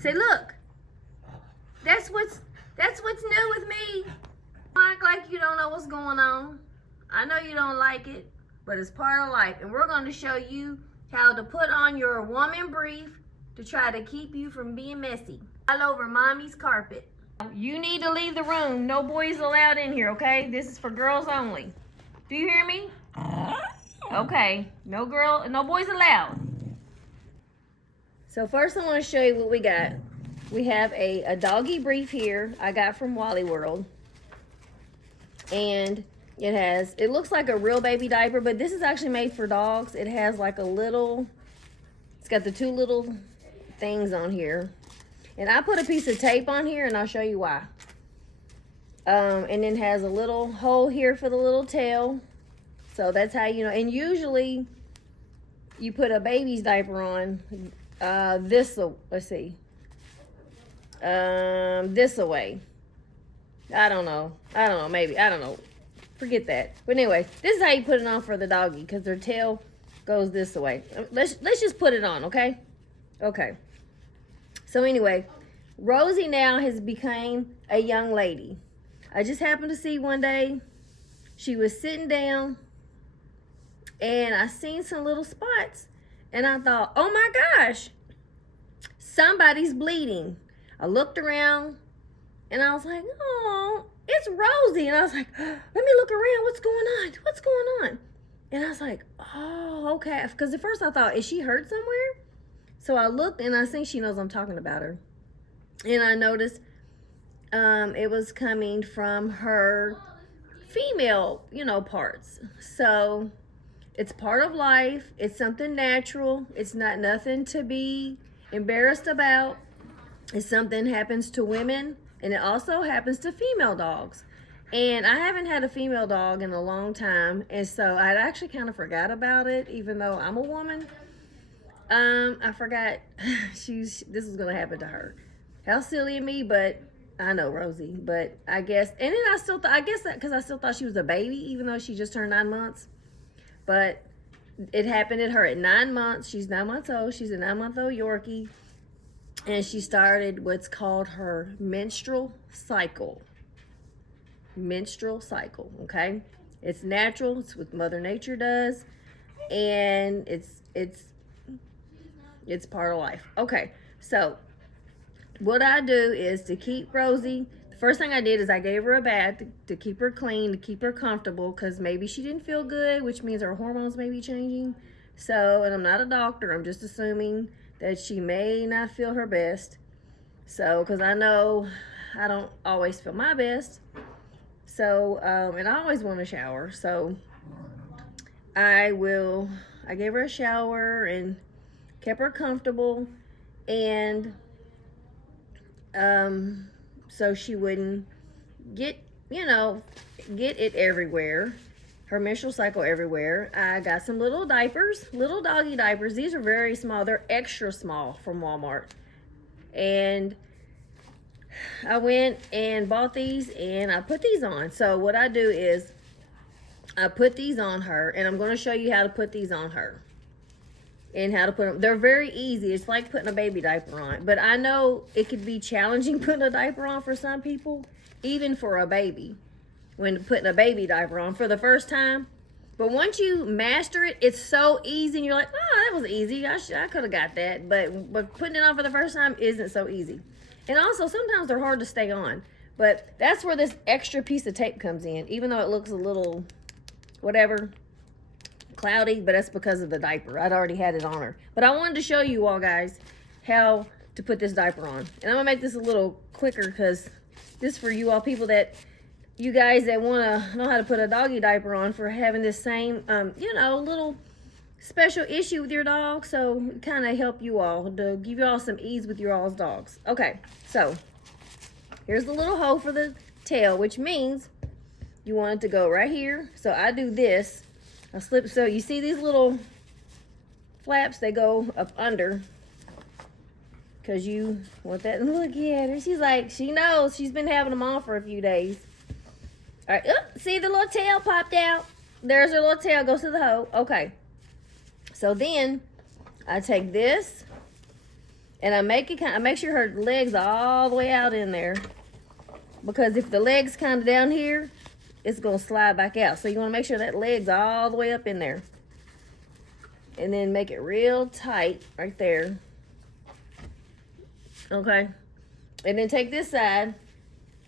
Say, look. That's what's new with me. Don't act like you don't know what's going on. I know you don't like it, but it's part of life. And we're going to show you how to put on your woman brief to try to keep you from being messy. All over mommy's carpet. You need to leave the room. No boys allowed in here, okay? This is for girls only. Do you hear me? Okay. No boys allowed. So first I want to show you what we got. We have a doggy brief here I got from Wally World. And it looks like a real baby diaper, but this is actually made for dogs. It has like it's got the two little things on here. And I put a piece of tape on here and I'll show you why. And then has a little hole here for the little tail. So that's how you know. And usually you put a baby's diaper on this way. I don't know, maybe, I don't know. Forget that. But anyway, this is how you put it on for the doggy, because their tail goes this way. Let's just put it on, okay? Okay. So anyway, Rosie now has become a young lady. I just happened to see one day, she was sitting down, and I seen some little spots, and I thought, oh my gosh, somebody's bleeding. I looked around, and I was like, oh, it's Rosie. And I was like, let me look around. What's going on? What's going on? And I was like, oh, okay. Because at first I thought, is she hurt somewhere? So I looked, and I think she knows I'm talking about her. And I noticed it was coming from her female, parts. So it's part of life. It's something natural. It's not nothing to be embarrassed about. If something happens to women, and it also happens to female dogs. And I haven't had a female dog in a long time, and so I'd actually kind of forgot about it, even though I'm a woman. I forgot this was gonna happen to her. How silly of me, but I know Rosie. But I guess, and then I guess because I still thought she was a baby, even though she just turned 9 months. But it happened to her at 9 months. She's 9 months old. She's a 9-month-old Yorkie. And she started what's called her menstrual cycle. Menstrual cycle, okay? It's natural. It's what Mother Nature does. And it's part of life. Okay, so what I do is to keep Rosie, the first thing I did is I gave her a bath to keep her clean, to keep her comfortable, because maybe she didn't feel good, which means her hormones may be changing. So, and I'm not a doctor, I'm just assuming that she may not feel her best. So, because I know I don't always feel my best. So, and I always want a shower. So, I gave her a shower and kept her comfortable. And, so she wouldn't get it everywhere. Her menstrual cycle everywhere. I got some little diapers, little doggy diapers. These are very small. They're extra small from Walmart. And I went and bought these, and I put these on. So what I do is I put these on her, and I'm going to show you how to put these on her and how to put them. They're very easy. It's like putting a baby diaper on. But I know it could be challenging putting a diaper on for some people, even for a baby. When putting a baby diaper on for the first time. But once you master it, it's so easy, and you're like, oh, that was easy. I could have got that. But putting it on for the first time isn't so easy. And also, sometimes they're hard to stay on. But that's where this extra piece of tape comes in, even though it looks a little, whatever, cloudy, but that's because of the diaper. I'd already had it on her. But I wanted to show you all, guys, how to put this diaper on. And I'm going to make this a little quicker, because this is for you all people you guys that want to know how to put a doggy diaper on for having this same, little special issue with your dog. So kind of help you all, to give you all some ease with your all's dogs. Okay, so here's the little hole for the tail, which means you want it to go right here. So I do this. I slip, so you see these little flaps, they go up under, because you want that. Look at her. She's like, she knows. She's been having them on for a few days. All right, see the little tail popped out? There's her little tail, goes to the hole. Okay. So then I take this And I make sure her legs are all the way out in there. Because if the leg's kind of down here, it's going to slide back out. So you want to make sure that leg's all the way up in there. And then make it real tight right there. Okay. And then take this side.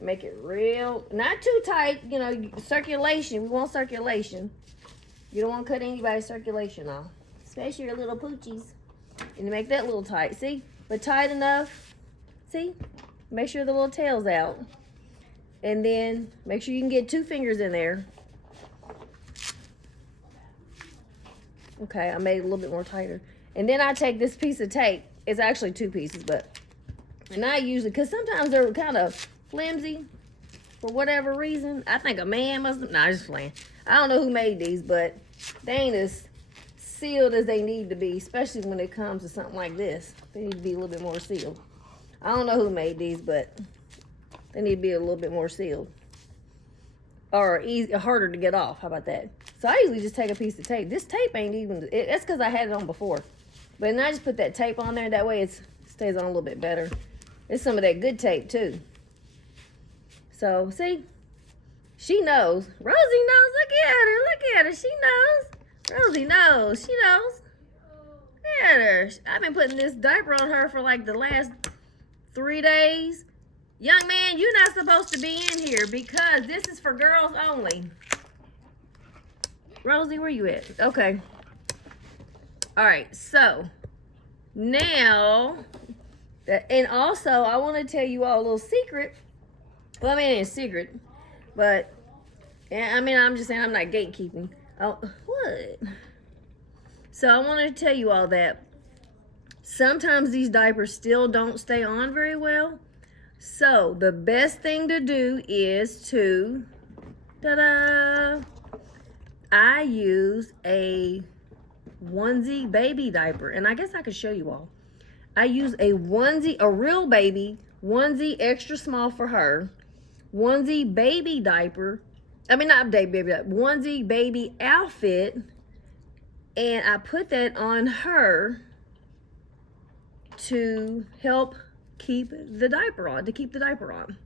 Make it real, not too tight, you know, circulation. We want circulation. You don't want to cut anybody's circulation off. Especially your little poochies. And make that a little tight. See? But tight enough. See? Make sure the little tail's out. And then make sure you can get 2 fingers in there. Okay, I made it a little bit more tighter. And then I take this piece of tape. It's actually 2 pieces, but... And I usually... Because sometimes they're kind of flimsy. For whatever reason. I think a man must have... Nah, just playing. I don't know who made these, but... They ain't as sealed as they need to be. Especially when it comes to something like this. They need to be a little bit more sealed. I don't know who made these, but... They need to be a little bit more sealed. Or harder to get off. How about that? So I usually just take a piece of tape. This tape ain't even... That's because I had it on before. But then I just put that tape on there. That way it stays on a little bit better. It's some of that good tape too. So, see? She knows. Rosie knows. Look at her. Look at her. She knows. Rosie knows. She knows. Look at her. I've been putting this diaper on her for like the last 3 days. Young man, you're not supposed to be in here because this is for girls only. Rosie, where you at? Okay. All right, so now, and also I want to tell you all a little secret. Well, I mean, it ain't a secret, but I mean, I'm just saying I'm not gatekeeping. Oh, what? So I wanted to tell you all that sometimes these diapers still don't stay on very well. So the best thing to do is to, ta-da, I use a onesie baby diaper. And I guess I could show you all. I use a onesie, a real baby, onesie extra small for her, onesie baby diaper. I mean, not baby, onesie baby outfit. And I put that on her to help keep the diaper on,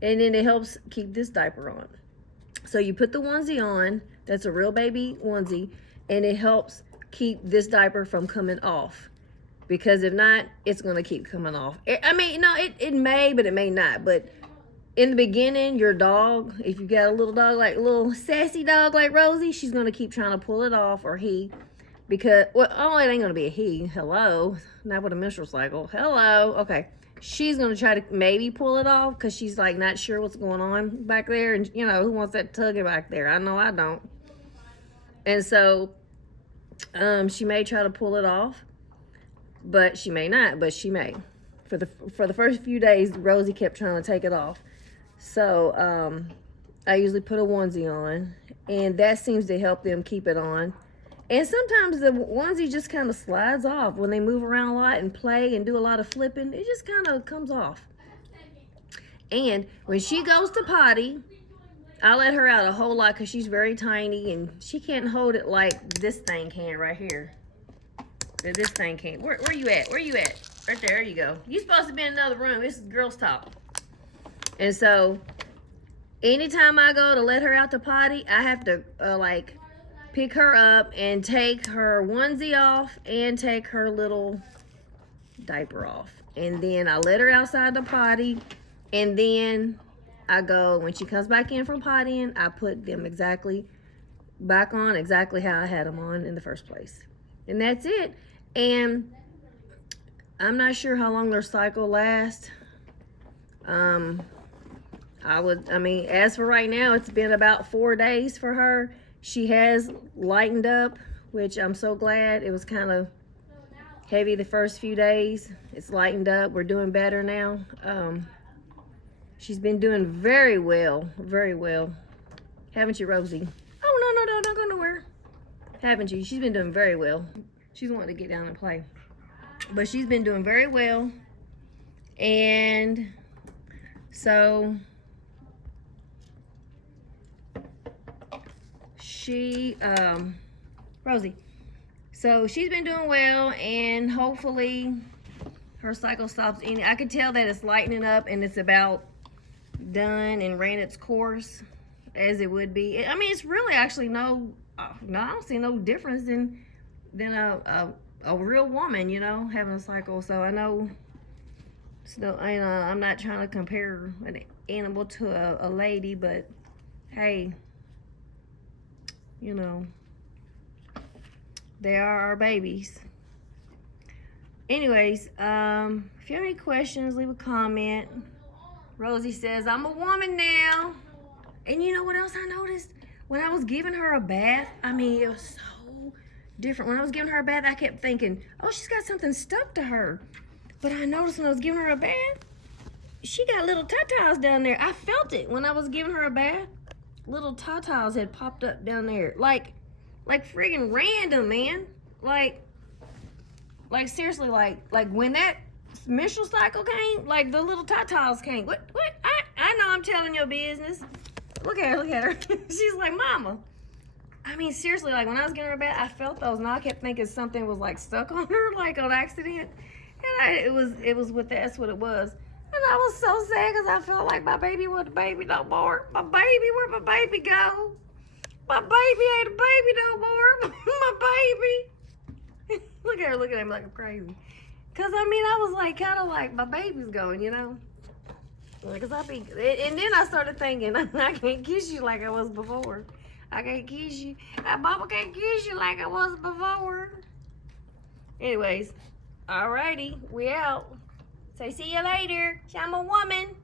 and then it helps keep this diaper on. So you put the onesie on, that's a real baby onesie, and it helps keep this diaper from coming off, because if not, it's going to keep coming off. I mean, no, it may, but it may not. But in the beginning, your dog, if you got a little dog, like a little sassy dog like Rosie, she's going to keep trying to pull it off, or he, because, well, oh, it ain't going to be a he. Hello. Not with a menstrual cycle. Hello. Okay. She's going to try to maybe pull it off because she's like not sure what's going on back there. And, you know, who wants that tugging back there? I know I don't. And so she may try to pull it off, but she may not, but she may. For the first few days, Rosie kept trying to take it off. So I usually put a onesie on, and that seems to help them keep it on. And sometimes the onesie just kind of slides off when they move around a lot and play and do a lot of flipping. It just kind of comes off. And when she goes to potty, I let her out a whole lot because she's very tiny and she can't hold it like this thing can right here. This thing can't. Where you at? Where you at? Right there. There you go. You're supposed to be in another room. This is girls' talk. And so anytime I go to let her out to potty, I have to like pick her up and take her onesie off and take her little diaper off. And then I let her outside the potty. And then I go, when she comes back in from pottying, I put them back on exactly how I had them on in the first place. And that's it. And I'm not sure how long their cycle lasts. I mean, as for right now, it's been about 4 days for her. She has lightened up, which I'm so glad. It was kind of heavy the first few days. It's lightened up. We're doing better now. She's been doing very well. Very well. Haven't you, Rosie? Oh, no, don't go nowhere. Haven't you? She's been doing very well. She's wanting to get down and play. But she's been doing very well. And so Rosie. So she's been doing well, and hopefully Her cycle stops any. I could tell that it's lightening up and it's about done and ran its course as it would be. I mean, it's really actually no, I don't see no difference than a real woman, you know, having a cycle. So I know, so I'm not trying to compare an animal to a lady, but hey, you know, they are our babies. Anyways, if you have any questions, leave a comment. Rosie says, I'm a woman now. And you know what else I noticed? When I was giving her a bath, I mean, it was so different. When I was giving her a bath, I kept thinking, oh, she's got something stuck to her. But I noticed when I was giving her a bath, she got little tatas down there. I felt it when I was giving her a bath. Little tatas had popped up down there. Like friggin' random, man. Like seriously, like when that menstrual cycle came, like the little tatas came. What? I know I'm telling your business. Look at her. She's like, Mama. I mean, seriously, like when I was getting her bath, I felt those, and I kept thinking something was like stuck on her, like on accident. And it was with that's what it was. And I was so sad because I felt like my baby wasn't a baby no more. My baby, where'd my baby go? My baby ain't a baby no more. My baby. Look at her looking at me like I'm crazy. Cause I mean, I was like, kind of like my baby's going, you know. Cause and then I started thinking, I can't kiss you like I was before. I can't kiss you. Mama can't kiss you like I was before. Anyways, alrighty, we out. Say see you later. I'm a woman.